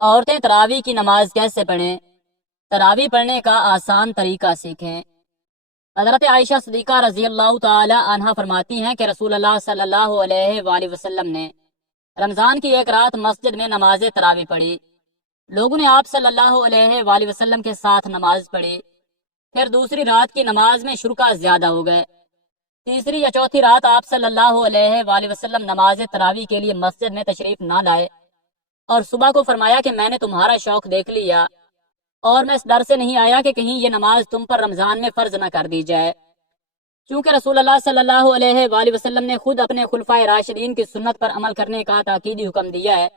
عورتیں تراویح کی نماز کیسے پڑھیں؟ تراویح پڑھنے کا آسان طریقہ سیکھیں۔ حضرت عائشہ صدیقہ رضی اللہ تعالی عنہا فرماتی ہیں کہ رسول اللہ صلی اللہ علیہ وآلہ وسلم نے رمضان کی ایک رات مسجد میں نماز تراویح پڑھی۔ لوگوں نے آپ صلی اللہ علیہ وآلہ وسلم کے ساتھ نماز پڑھی۔ پھر دوسری رات کی نماز میں شرکا زیادہ ہو گئے۔ تیسری یا چوتھی رات آپ صلی اللہ علیہ وآلہ وسلم نماز تراویح کے لیے مسجد میں تشریف نہ لائے اور صبح کو فرمایا کہ میں نے تمہارا شوق دیکھ لیا اور میں اس ڈر سے نہیں آیا کہ کہیں یہ نماز تم پر رمضان میں فرض نہ کر دی جائے۔ چونکہ رسول اللہ صلی اللہ علیہ وآلہ وسلم نے خود اپنے خلفائے راشدین کی سنت پر عمل کرنے کا تاکیدی حکم دیا ہے،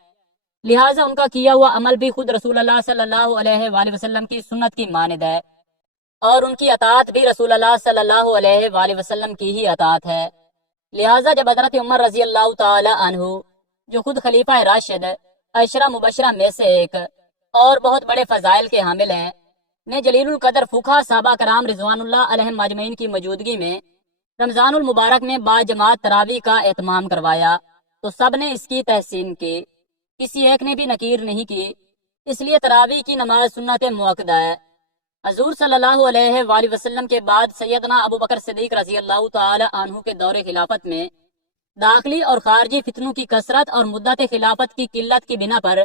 لہٰذا ان کا کیا ہوا عمل بھی خود رسول اللہ صلی اللہ علیہ وآلہ وسلم کی سنت کی مانند ہے، اور ان کی اطاعت بھی رسول اللہ صلی اللہ علیہ وآلہ وسلم کی ہی اطاعت ہے۔ لہٰذا جب حضرت عمر رضی اللہ تعالی عنہ، جو خود خلیفہ راشد عشرہ مبشرہ میں سے ایک اور بہت بڑے فضائل کے حامل ہیں، نے جلیل القدر فقہا صحابہ کرام رضوان اللہ علیہم اجمعین کی موجودگی میں رمضان المبارک میں باجماعت تراویح کا اہتمام کروایا تو سب نے اس کی تحسین کی، کسی ایک نے بھی نکیر نہیں کی۔ اس لیے تراویح کی نماز سنت مؤکدہ ہے۔ حضور صلی اللہ علیہ وآلہ وسلم کے بعد سیدنا ابو بکر صدیق رضی اللہ تعالی عنہ کے دور خلافت میں داخلی اور خارجی فتنوں کی کثرت اور مدت خلافت کی قلت کی بنا پر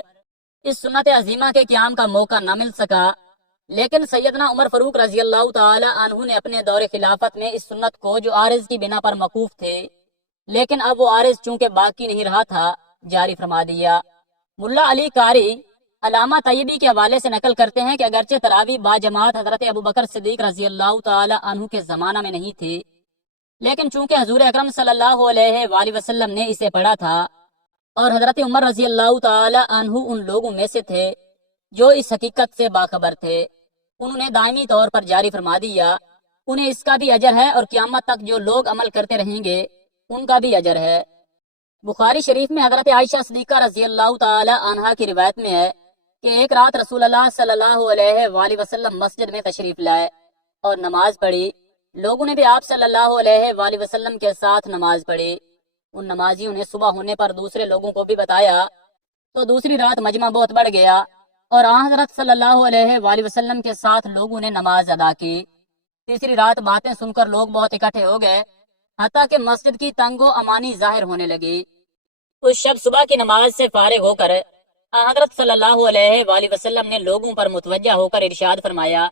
اس سنت عظیمہ کے قیام کا موقع نہ مل سکا، لیکن سیدنا عمر فاروق رضی اللہ تعالی عنہ نے اپنے دور خلافت میں اس سنت کو، جو عارض کی بنا پر موقوف تھے لیکن اب وہ عارض چونکہ باقی نہیں رہا تھا، جاری فرما دیا۔ ملا علی قاری علامہ طیبی کے حوالے سے نقل کرتے ہیں کہ اگرچہ تراویح باجماعت حضرت ابو بکر صدیق رضی اللہ تعالی عنہ کے زمانہ میں نہیں تھی، لیکن چونکہ حضور اکرم صلی اللہ علیہ وآلہ وسلم نے اسے پڑھا تھا اور حضرت عمر رضی اللہ تعالی عنہ ان لوگوں میں سے تھے جو اس حقیقت سے باخبر تھے، انہوں نے دائمی طور پر جاری فرما دیا، انہیں اس کا بھی اجر ہے اور قیامت تک جو لوگ عمل کرتے رہیں گے ان کا بھی اجر ہے۔ بخاری شریف میں حضرت عائشہ صدیقہ رضی اللہ تعالی عنہا کی روایت میں ہے کہ ایک رات رسول اللہ صلی اللہ علیہ وآلہ وسلم مسجد میں تشریف لائے اور نماز پڑھی۔ لوگوں نے بھی آپ صلی اللہ علیہ وآلہ وسلم کے ساتھ نماز پڑھی۔ ان نمازیوں نے صبح ہونے پر دوسرے لوگوں کو بھی بتایا تو دوسری رات مجمع بہت بڑھ گیا اور حضرت صلی اللہ علیہ وآلہ وسلم کے ساتھ لوگوں نے نماز ادا کی۔ تیسری رات باتیں سن کر لوگ بہت اکٹھے ہو گئے، حتیٰ کہ مسجد کی تنگ و امانی ظاہر ہونے لگی۔ اس شب صبح کی نماز سے فارغ ہو کر حضرت صلی اللہ علیہ وآلہ وسلم نے لوگوں پر متوجہ ہو کر ارشاد فرمایا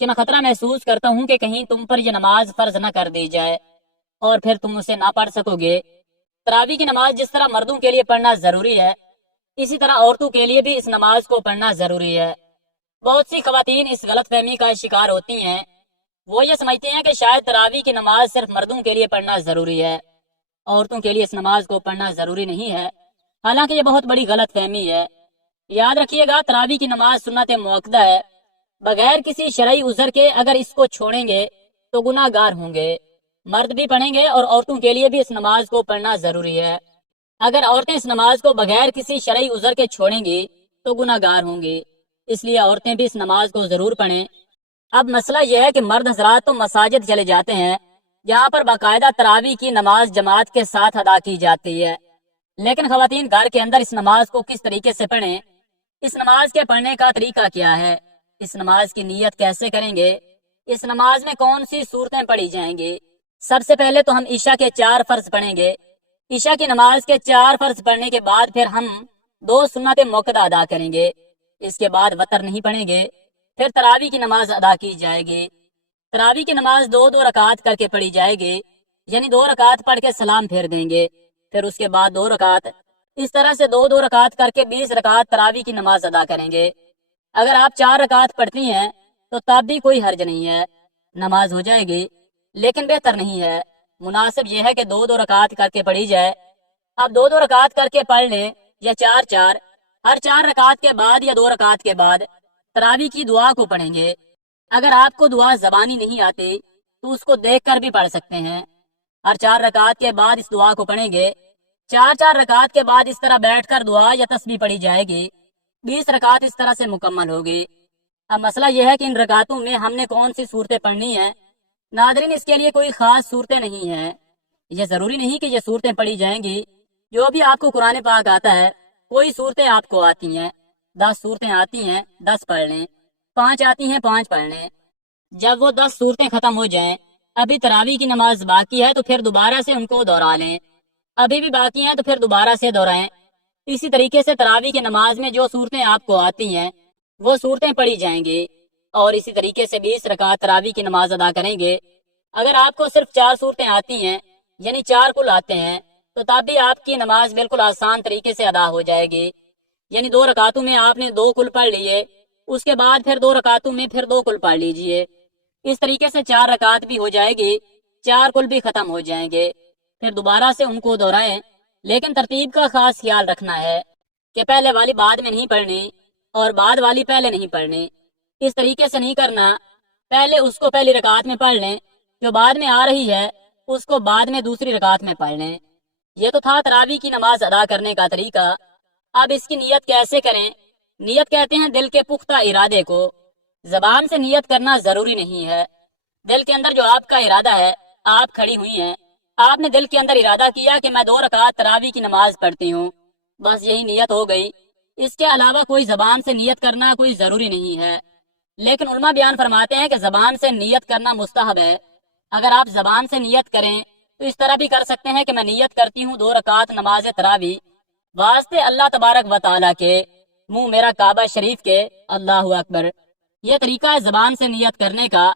کہ میں خطرہ محسوس کرتا ہوں کہ کہیں تم پر یہ نماز فرض نہ کر دی جائے اور پھر تم اسے نہ پڑھ سکو گے۔ تراویح کی نماز جس طرح مردوں کے لیے پڑھنا ضروری ہے، اسی طرح عورتوں کے لیے بھی اس نماز کو پڑھنا ضروری ہے۔ بہت سی خواتین اس غلط فہمی کا شکار ہوتی ہیں، وہ یہ سمجھتی ہیں کہ شاید تراویح کی نماز صرف مردوں کے لیے پڑھنا ضروری ہے، عورتوں کے لیے اس نماز کو پڑھنا ضروری نہیں ہے، حالانکہ یہ بہت بڑی غلط فہمی ہے۔ یاد رکھیے گا، تراویح کی نماز سنت مؤکدہ ہے، بغیر کسی شرعی عذر کے اگر اس کو چھوڑیں گے تو گناہ گار ہوں گے۔ مرد بھی پڑھیں گے اور عورتوں کے لیے بھی اس نماز کو پڑھنا ضروری ہے۔ اگر عورتیں اس نماز کو بغیر کسی شرعی عذر کے چھوڑیں گی تو گناہ گار ہوں گی، اس لیے عورتیں بھی اس نماز کو ضرور پڑھیں۔ اب مسئلہ یہ ہے کہ مرد حضرات تو مساجد چلے جاتے ہیں جہاں پر باقاعدہ تراویح کی نماز جماعت کے ساتھ ادا کی جاتی ہے، لیکن خواتین گھر کے اندر اس نماز کو کس طریقے سے پڑھیں، اس نماز کے پڑھنے کا طریقہ کیا ہے، اس نماز کی نیت کیسے کریں گے، اس نماز میں کون سی صورتیں پڑھی جائیں گی۔ سب سے پہلے تو ہم عشاء کے 4 فرض پڑھیں گے۔ عشاء کی نماز کے 4 فرض پڑھنے کے بعد پھر ہم 2 سنت مؤکدہ ادا کریں گے، اس کے بعد وتر نہیں پڑھیں گے، پھر تراویح کی نماز ادا کی جائے گی۔ تراویح کی نماز 2 رکعات کر کے پڑھی جائے گی، یعنی 2 رکعات پڑھ کے سلام پھیر دیں گے، پھر اس کے بعد 2 رکعات، اس طرح سے 2 رکعات کر کے 20 رکعات تراویح کی نماز ادا کریں گے۔ اگر آپ 4 رکعات پڑھتی ہیں تو تب بھی کوئی حرج نہیں ہے، نماز ہو جائے گی، لیکن بہتر نہیں ہے، مناسب یہ ہے کہ 2 رکعات کر کے پڑھی جائے۔ اب 2 رکعات کر کے پڑھ لیں یا 4 ہر 4 رکعات کے بعد یا 2 رکعات کے بعد تراویح کی دعا کو پڑھیں گے۔ اگر آپ کو دعا زبانی نہیں آتی تو اس کو دیکھ کر بھی پڑھ سکتے ہیں۔ ہر 4 رکعات کے بعد اس دعا کو پڑھیں گے۔ 4 رکعات کے بعد اس طرح بیٹھ کر دعا یا تسبیح پڑھی جائے گی، 20 رکعات اس طرح سے مکمل ہوگی۔ اب مسئلہ یہ ہے کہ ان رکعتوں میں ہم نے کون سی صورتیں پڑھنی ہیں۔ ناظرین، اس کے لیے کوئی خاص صورتیں نہیں ہیں، یہ ضروری نہیں کہ یہ صورتیں پڑھی جائیں گی، جو بھی آپ کو قرآن پاک آتا ہے کوئی صورتیں آپ کو آتی ہیں، 10 صورتیں آتی ہیں 10 پڑھ لیں، 5 آتی ہیں 5 پڑھ لیں۔ جب وہ 10 صورتیں ختم ہو جائیں، ابھی تراویح کی نماز باقی ہے تو پھر دوبارہ سے ان کو دہرا لیں، ابھی بھی باقی ہیں تو پھر دوبارہ سے دہرائیں۔ اسی طریقے سے تراویح کی نماز میں جو صورتیں آپ کو آتی ہیں وہ صورتیں پڑھی جائیں گی، اور اسی طریقے سے 20 رکعت تراویح کی نماز ادا کریں گے۔ اگر آپ کو صرف 4 صورتیں آتی ہیں، یعنی 4 کل آتے ہیں، تو تب بھی آپ کی نماز بالکل آسان طریقے سے ادا ہو جائے گی، یعنی 2 رکعتوں میں آپ نے 2 کل پڑھ لیے، اس کے بعد پھر 2 رکعتوں میں پھر 2 کل پڑھ لیجئے، اس طریقے سے 4 رکعت بھی ہو جائے گی، 4 کل بھی ختم ہو جائیں گے۔ پھر دوبارہ سے ان کو دہرائیں، لیکن ترتیب کا خاص خیال رکھنا ہے کہ پہلے والی بعد میں نہیں پڑھنی اور بعد والی پہلے نہیں پڑھنی، اس طریقے سے نہیں کرنا۔ پہلے اس کو پہلی رکعت میں پڑھ لیں، جو بعد میں آ رہی ہے اس کو بعد میں دوسری رکعت میں پڑھ لیں۔ یہ تو تھا تراویح کی نماز ادا کرنے کا طریقہ۔ اب اس کی نیت کیسے کریں؟ نیت کہتے ہیں دل کے پختہ ارادے کو، زبان سے نیت کرنا ضروری نہیں ہے۔ دل کے اندر جو آپ کا ارادہ ہے، آپ کھڑی ہوئی ہیں، آپ نے دل کے اندر ارادہ کیا کہ میں 2 رکعت تراویح کی نماز پڑھتی ہوں، بس یہی نیت ہو گئی، اس کے علاوہ کوئی زبان سے نیت کرنا کوئی ضروری نہیں ہے۔ لیکن علماء بیان فرماتے ہیں کہ زبان سے نیت کرنا مستحب ہے۔ اگر آپ زبان سے نیت کریں تو اس طرح بھی کر سکتے ہیں کہ میں نیت کرتی ہوں 2 رکعت نماز تراویح واسطے اللہ تبارک و تعالیٰ کے، منہ میرا کعبہ شریف کے، اللہ اکبر۔ یہ طریقہ ہے زبان سے نیت کرنے کا،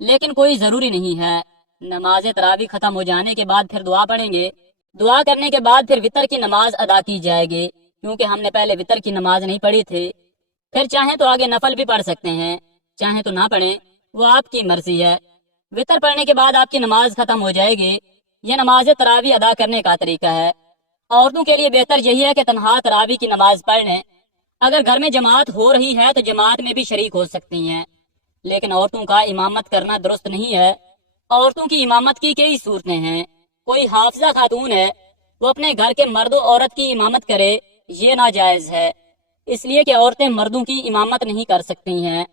لیکن کوئی ضروری نہیں ہے۔ نماز تراویح ختم ہو جانے کے بعد پھر دعا پڑھیں گے، دعا کرنے کے بعد پھر وتر کی نماز ادا کی جائے گی، کیونکہ ہم نے پہلے وتر کی نماز نہیں پڑھی تھی۔ پھر چاہیں تو آگے نفل بھی پڑھ سکتے ہیں، چاہیں تو نہ پڑھیں، وہ آپ کی مرضی ہے۔ وتر پڑھنے کے بعد آپ کی نماز ختم ہو جائے گی۔ یہ نماز تراویح ادا کرنے کا طریقہ ہے۔ عورتوں کے لیے بہتر یہی ہے کہ تنہا تراویح کی نماز پڑھ لیں۔ اگر گھر میں جماعت ہو رہی ہے تو جماعت میں بھی شریک ہو سکتی ہیں، لیکن عورتوں کا امامت کرنا درست نہیں ہے۔ عورتوں کی امامت کی کئی صورتیں ہیں۔ کوئی حافظہ خاتون ہے، وہ اپنے گھر کے مرد و عورت کی امامت کرے، یہ ناجائز ہے، اس لیے کہ عورتیں مردوں کی امامت نہیں کر سکتی ہیں۔